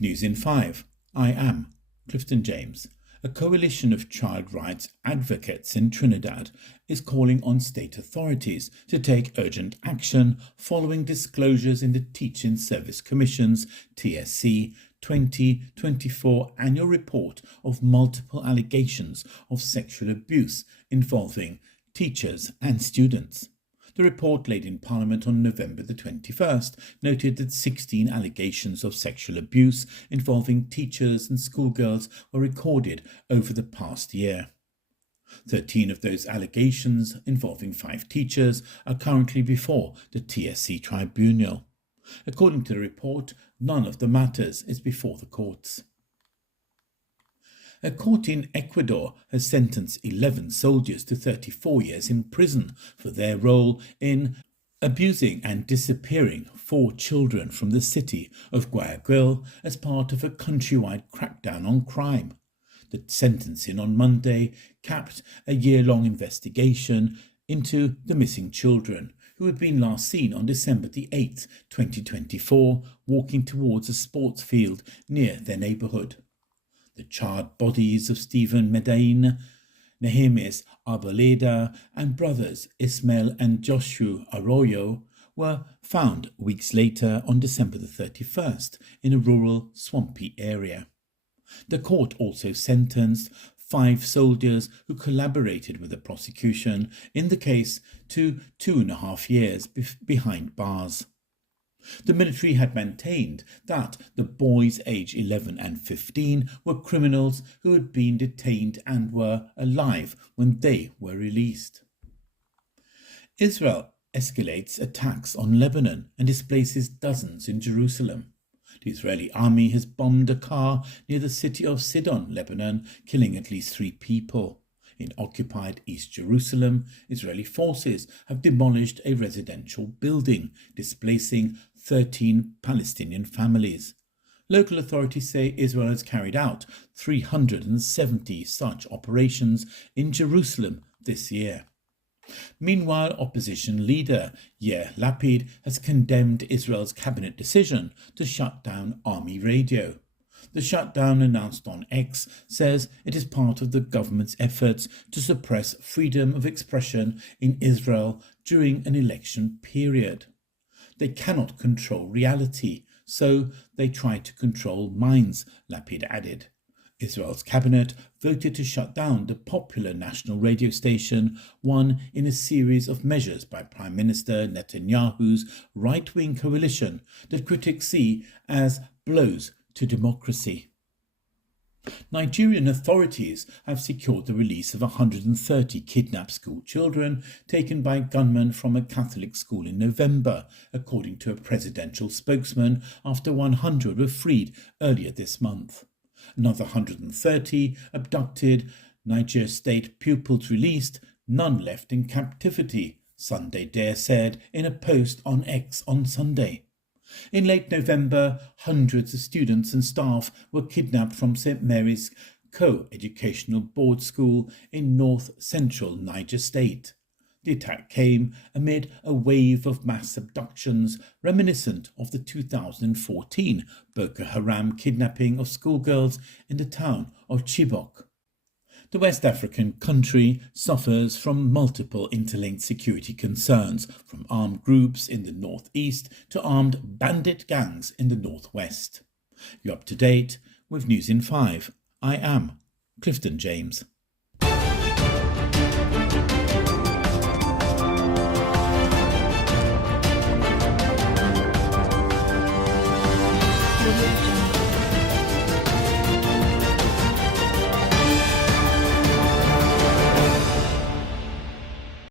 With News in 5, I am Clifton James. A coalition of child rights advocates in Trinidad is calling on state authorities to take urgent action following disclosures in the Teaching Service Commission's TSC 2024 annual report of multiple allegations of sexual abuse involving teachers and students. The report laid in Parliament on November the 21st noted that 16 allegations of sexual abuse involving teachers and schoolgirls were recorded over the past year. 13 of those allegations involving 5 teachers are currently before the TSC tribunal. According to the report, none of the matters is before the courts. A court in Ecuador has sentenced 11 soldiers to 34 years in prison for their role in abusing and disappearing 4 children from the city of Guayaquil as part of a countrywide crackdown on crime. The sentencing on Monday capped a year-long investigation into the missing children, who had been last seen on December the 8th, 2024, walking towards a sports field near their neighbourhood. The charred bodies of Stephen Medellin, Nehemias Arboleda, and brothers Ismael and Joshua Arroyo were found weeks later on December the 31st in a rural, swampy area. The court also sentenced 5 soldiers who collaborated with the prosecution in the case to 2.5 years behind bars. The military had maintained that the boys aged 11 and 15 were criminals who had been detained and were alive when they were released. Israel escalates attacks on Lebanon and displaces dozens in Jerusalem. The Israeli army has bombed a car near the city of Sidon, Lebanon, killing at least 3 people. In occupied East Jerusalem, Israeli forces have demolished a residential building, displacing 13 Palestinian families. Local authorities say Israel has carried out 370 such operations in Jerusalem this year. Meanwhile, opposition leader Yair Lapid has condemned Israel's cabinet decision to shut down army radio. The shutdown, announced on X, says it is part of the government's efforts to suppress freedom of expression in Israel during an election period. They cannot control reality, so they try to control minds, Lapid added. Israel's cabinet voted to shut down the popular national radio station, one in a series of measures by Prime Minister Netanyahu's right-wing coalition that critics see as blows to democracy. Nigerian authorities have secured the release of 130 kidnapped school children taken by gunmen from a Catholic school in November, according to a presidential spokesman, after 100 were freed earlier this month. Another 130 abducted Niger State pupils released, none left in captivity, Sunday Dare said in a post on X on Sunday. In late November, hundreds of students and staff were kidnapped from St. Mary's Co-Educational Board School in north-central Niger State. The attack came amid a wave of mass abductions reminiscent of the 2014 Boko Haram kidnapping of schoolgirls in the town of Chibok. The West African country suffers from multiple interlinked security concerns, from armed groups in the northeast to armed bandit gangs in the northwest. You're up to date with News in 5. I am Clifton James. Audio Jungle.